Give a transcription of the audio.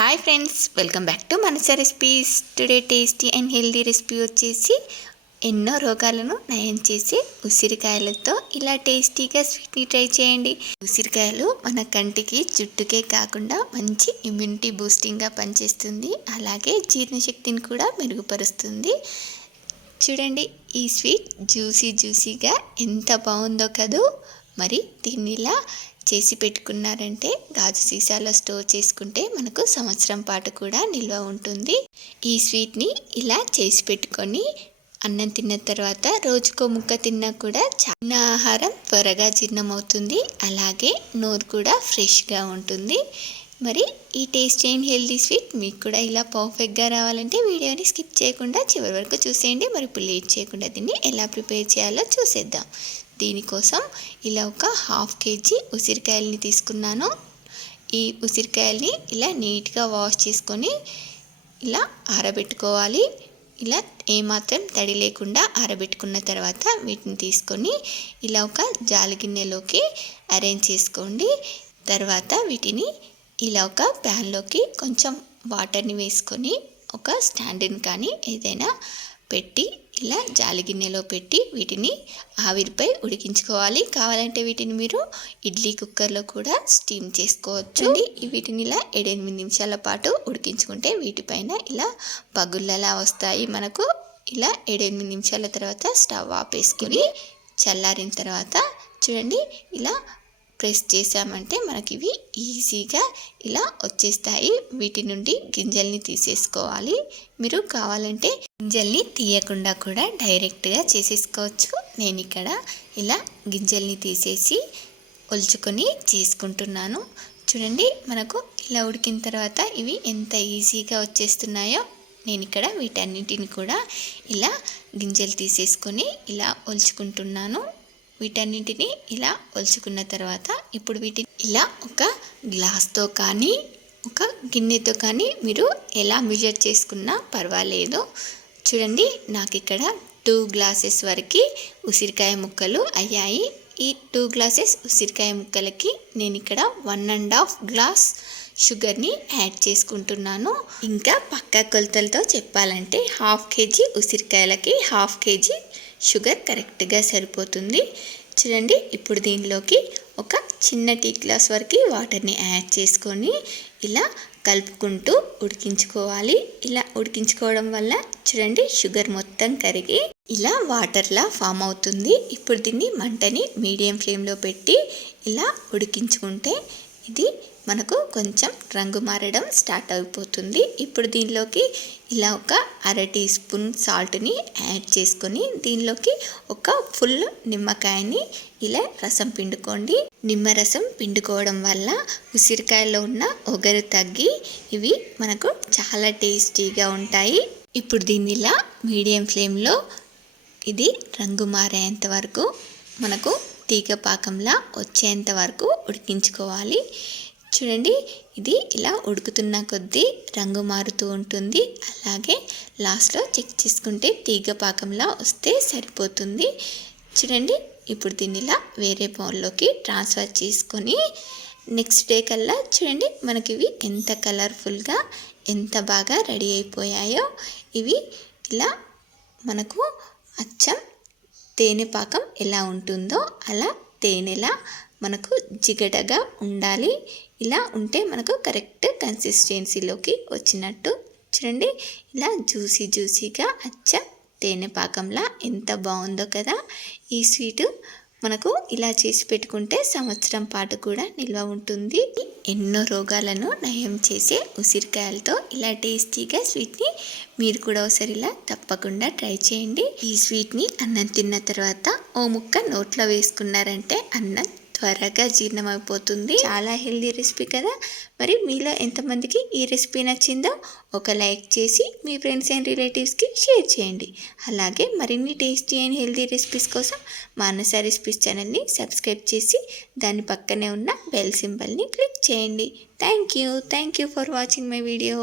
Hi friends, welcome back to Manasa recipes. Today tasty and healthy recipe వచ్చేసి ఎన్నో రోగాలను నయం చేసే ఉసిరికాయలతో ఇలా టేస్టీగా స్వీట్ని ట్రై చేయండి. ఉసిరికాయలు మన కంటికి జుట్టుకే కాకుండా మంచి ఇమ్యూనిటీ బూస్టింగ్గా పనిచేస్తుంది. అలాగే జీర్ణశక్తిని కూడా మెరుగుపరుస్తుంది. చూడండి, ఈ స్వీట్ జ్యూసీగా ఎంత బాగుందో కదూ. మరి దీన్ని ఇలా చేసి పెట్టుకున్నారంటే గాజు సీసాలో స్టోర్ చేసుకుంటే మనకు సంవత్సరం పాటు కూడా నిల్వ ఉంటుంది. ఈ స్వీట్ని ఇలా చేసి పెట్టుకొని అన్నం తిన్న తర్వాత రోజుకో ముక్క తిన్నా కూడా చిన్న ఆహారం త్వరగా జీర్ణమవుతుంది. అలాగే నోరు కూడా ఫ్రెష్గా ఉంటుంది. మరి ఈ టేస్టీ అండ్ హెల్దీ స్వీట్ మీకు కూడా ఇలా పర్ఫెక్ట్గా రావాలంటే వీడియోని స్కిప్ చేయకుండా చివరి వరకు చూసేయండి. మరి ఇప్పుడు లేట్ చేయకుండా దీన్ని ఎలా ప్రిపేర్ చేయాలో చూసేద్దాం. దీనికోసం ఇలా ఒక 1/2 kg ఉసిరికాయలని తీసుకున్నాను. ఈ ఉసిరికాయల్ని ఇలా నీట్గా వాష్ చేసుకొని ఇలా ఆరబెట్టుకోవాలి. ఇలా ఏమాత్రం తడి లేకుండా ఆరబెట్టుకున్న తర్వాత వీటిని తీసుకొని ఇలా ఒక జాలి గిన్నెలోకి అరేంజ్ చేసుకోండి. తర్వాత వీటిని ఇలా ఒక ప్యాన్లోకి కొంచెం వాటర్ని వేసుకొని ఒక స్టాండ్ని కానీ ఏదైనా పెట్టి ఇలా జాలి గిన్నెలో పెట్టి వీటిని ఆవిరిపై ఉడికించుకోవాలి. కావాలంటే వీటిని మీరు ఇడ్లీ కుక్కర్లో కూడా స్టీమ్ చేసుకోవచ్చు. వీటిని ఇలా 7-8 నిమిషాల పాటు ఉడికించుకుంటే వీటిపైన ఇలా పగుళ్ళలా వస్తాయి. మనకు ఇలా 7-8 నిమిషాల తర్వాత స్టవ్ ఆపేసుకొని చల్లారిన తర్వాత చూడండి, ఇలా ప్రెస్ చేసామంటే మనకి ఇవి ఈజీగా ఇలా వచ్చేస్తాయి. వీటి నుండి గింజల్ని తీసేసుకోవాలి. మీరు కావాలంటే గింజల్ని తీయకుండా కూడా డైరెక్ట్గా చేసేసుకోవచ్చు. నేను ఇక్కడ ఇలా గింజల్ని తీసేసి ఒలుచుకొని చేసుకుంటున్నాను. చూడండి, మనకు ఇలా ఉడికిన తర్వాత ఇవి ఎంత ఈజీగా వచ్చేస్తున్నాయో. నేను ఇక్కడ వీటన్నిటిని కూడా ఇలా గింజలు తీసేసుకొని ఇలా ఒలుచుకుంటున్నాను. వీటన్నింటిని ఇలా ఒలుచుకున్న తర్వాత ఇప్పుడు వీటిని ఇలా ఒక గ్లాస్తో కానీ ఒక గిన్నెతో కానీ మీరు ఎలా మెజర్ చేసుకున్నా పర్వాలేదు. చూడండి, నాకు ఇక్కడ 2 గ్లాసెస్ వరకు ఉసిరికాయ ముక్కలు అయ్యాయి. ఈ 2 గ్లాసెస్ ఉసిరికాయ ముక్కలకి నేను ఇక్కడ 1.5 గ్లాస్ షుగర్ని యాడ్ చేసుకుంటున్నాను. ఇంకా పక్కా కొలతలతో చెప్పాలంటే 1/2 kg ఉసిరికాయలకి 1/2 kg షుగర్ కరెక్ట్గా సరిపోతుంది. చూడండి, ఇప్పుడు దీనిలోకి ఒక చిన్న టీ గ్లాస్ వరకు వాటర్ని యాడ్ చేసుకొని ఇలా కలుపుకుంటూ ఉడికించుకోవాలి. ఇలా ఉడికించుకోవడం వల్ల చూడండి షుగర్ మొత్తం కరిగి ఇలా వాటర్లా ఫామ్ అవుతుంది. ఇప్పుడు దీన్ని మంటని మీడియం ఫ్లేమ్లో పెట్టి ఇలా ఉడికించుకుంటే ఇది మనకు కొంచెం రంగు మారడం స్టార్ట్ అయిపోతుంది. ఇప్పుడు దీనిలోకి ఇలా ఒక 1/2 టీ స్పూన్ సాల్ట్ని యాడ్ చేసుకొని దీనిలోకి ఒక ఫుల్ నిమ్మకాయని ఇలా రసం పిండుకోండి. నిమ్మరసం పిండుకోవడం వల్ల ఉసిరికాయలో ఉన్న ఒగరు తగ్గి ఇవి మనకు చాలా టేస్టీగా ఉంటాయి. ఇప్పుడు దీన్ని ఇలా మీడియం ఫ్లేమ్లో ఇది రంగు మారేంత వరకు మనకు తీగ పాకంలా వచ్చేంత వరకు ఉడికించుకోవాలి. చూడండి, ఇది ఇలా ఉడుకుతున్న కొద్దీ రంగు మారుతూ ఉంటుంది. అలాగే లాస్ట్లో చెక్ చేసుకుంటే తీగ పాకంలా వస్తే సరిపోతుంది. చూడండి, ఇప్పుడు దీన్ని ఇలా వేరే బౌల్లోకి ట్రాన్స్ఫర్ చేసుకొని నెక్స్ట్ డే కల్లా చూడండి మనకి ఇవి ఎంత కలర్ఫుల్గా ఎంత బాగా రెడీ అయిపోయాయో. ఇవి ఇలా మనకు అచ్చం తేనె పాకం ఎలా ఉంటుందో అలా తేనెలా మనకు జిగటగా ఉండాలి. ఇలా ఉంటే మనకు కరెక్ట్ కన్సిస్టెన్సీలోకి వచ్చినట్టు. చూడండి, ఇలా జ్యూసీగా అచ్చం తేనె పాకంలా ఎంత బాగుందో కదా. ఈ స్వీటు మనకు ఇలా చేసి పెట్టుకుంటే సంవత్సరం పాటు కూడా నిల్వ ఉంటుంది. ఎన్నో రోగాలను నయం చేసే ఉసిరికాయలతో ఇలా టేస్టీగా స్వీట్ని మీరు కూడా ఒకసారి ఇలా తప్పకుండా ట్రై చేయండి. ఈ స్వీట్ని అన్నం తిన్న తర్వాత ఓ ముక్క నోట్లో వేసుకున్నారంటే అన్నం త్వరగా జీర్ణమైపోతుంది. చాలా హెల్దీ రెసిపీ కదా. మరి మీలో ఎంతమందికి ఈ రెసిపీ నచ్చిందో ఒక లైక్ చేసి మీ ఫ్రెండ్స్ అండ్ రిలేటివ్స్కి షేర్ చేయండి. అలాగే మరిన్ని టేస్టీ అండ్ హెల్దీ రెసిపీస్ కోసం మానస రెసిపీస్ ఛానల్ని సబ్స్క్రైబ్ చేసి దాని పక్కనే ఉన్న బెల్ సింబల్ని క్లిక్ చేయండి. Thank you for watching my video.